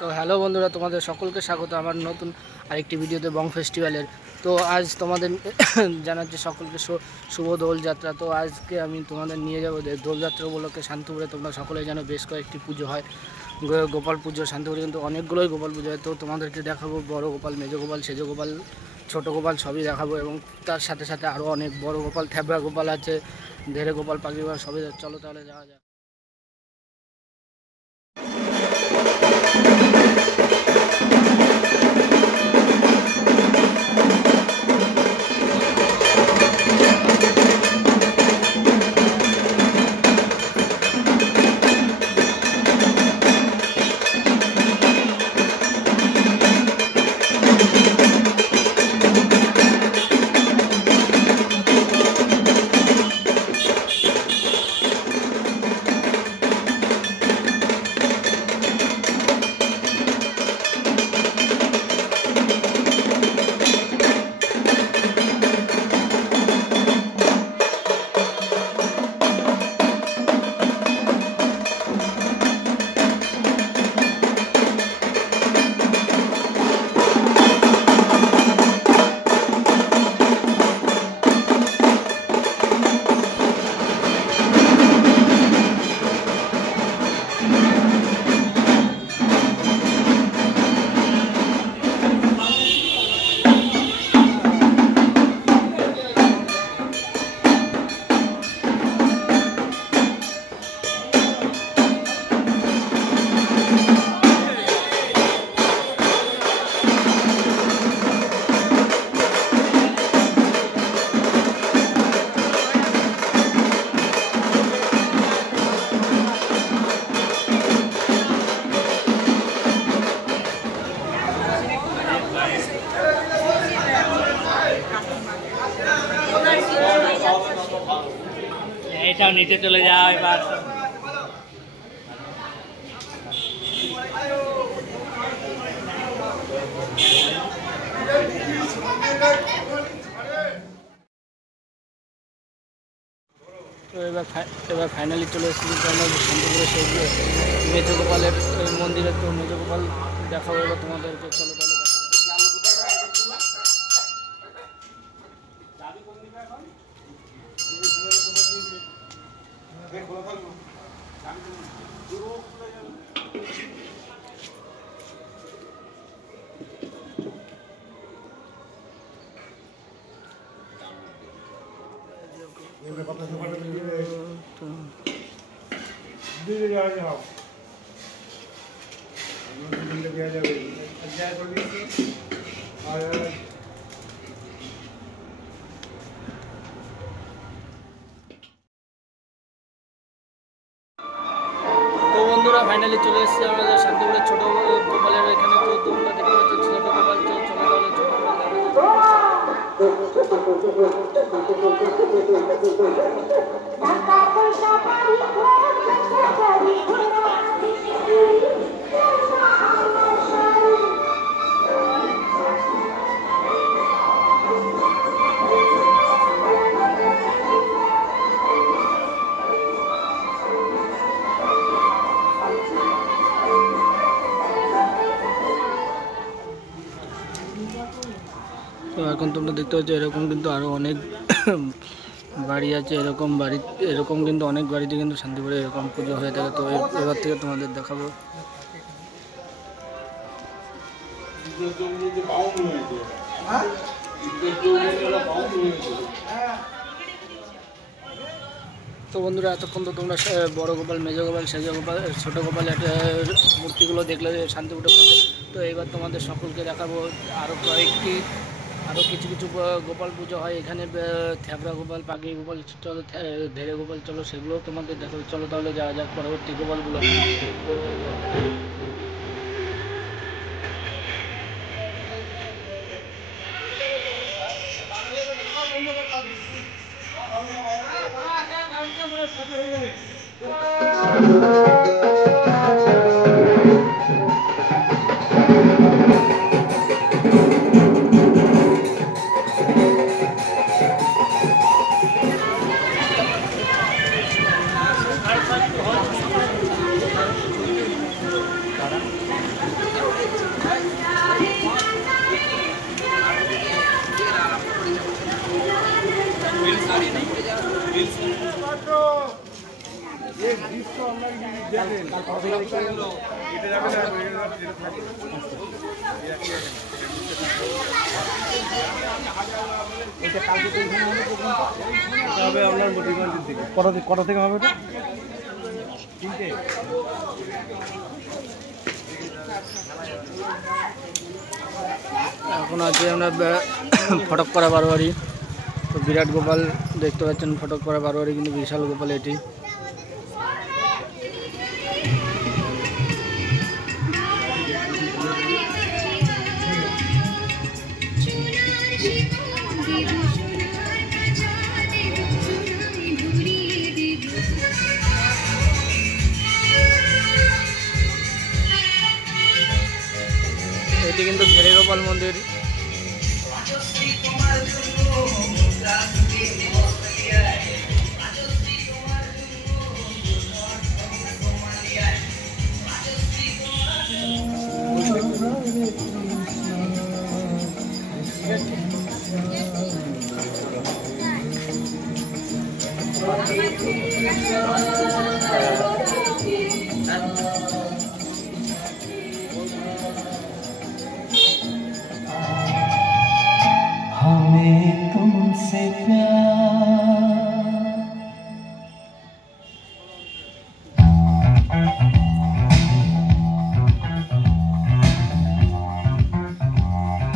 তো হ্যালো বন্ধুরা, তোমাদের সকলকে স্বাগত আমার নতুন আরেকটি ভিডিওতে বং ফেস্টিভ্যালের। তো আজ তোমাদের জানাচ্ছি সকলকে শুভ দোলযাত্রা। তো আজকে আমি তোমাদের নিয়ে যাবো দোলযাত্রা উপলক্ষে শান্তিপুরে। তোমরা সকলে জানো বেশ কয়েকটি পুজো হয়, গোপাল পুজো। শান্তিপুরে কিন্তু অনেকগুলোই গোপাল পুজো হয়। তো তোমাদেরকে দেখাবো বড় গোপাল, মেজ গোপাল, সেজ গোপাল, ছোট গোপাল সবই দেখাবো। এবং তার সাথে সাথে আরও অনেক বড় গোপাল, থ্যাবড়া গোপাল আছে, ধেড়ে গোপাল, পাখি গোপাল সবই। চলো তাহলে যাওয়া যায়। এটাও নিচে চলে যাও এবার। তো এবার ফাইনালি চলে এসেছি শান্তিপুরে সেই মেজ গোপালের মন্দিরে। তো মেজ গোপাল দেখাবো এবার তোমাদেরকে। চলো তাহলে বন্ধুরা ফাইনালি চলে এসেছি আমাদের শান্তিপুরের ছোট গোপালের এখানে। তো তোমরা দেখতে পাচ্ছ ছোট গোপাল। চলো তাহলে ছোট তো এখন তোমরা দেখতে পাচ্ছ এরকম কিন্তু আরও অনেক বাড়ি আছে। এরকম কিন্তু অনেক বাড়িতে কিন্তু শান্তিপুরে এরকম পুজো হয়ে থাকে। তো এবার থেকে তোমাদের দেখাবো। তো বন্ধুরা এতক্ষণ তো তোমরা বড় গোপাল, মেজ গোপাল, সেজ গোপাল, ছোট গোপাল মূর্তিগুলো দেখলে শান্তিপুরের মধ্যে। তো এবার তোমাদের সকলকে দেখাবো আরও কিছু কিছু গোপাল পুজো হয় এখানে। থ্যাবড়া গোপাল, পাখি গোপাল, চলো ধেড়ে গোপাল, চলো সেগুলোও তোমাদের দেখাবো। চলো তাহলে যাওয়া যাক পরবর্তী গোপালগুলো। কটা থেকে হবে এটা? এখন আছি আমরা ফটকপাড়া বারোয়ারি। তো বিরাট গোপাল দেখতে পাচ্ছেন, ফটকপাড়া বারোয়ারি কিন্তু বিশাল গোপাল এটি। এটি কিন্তু ঘেরে গোপাল মন্দির। हमें तुमसे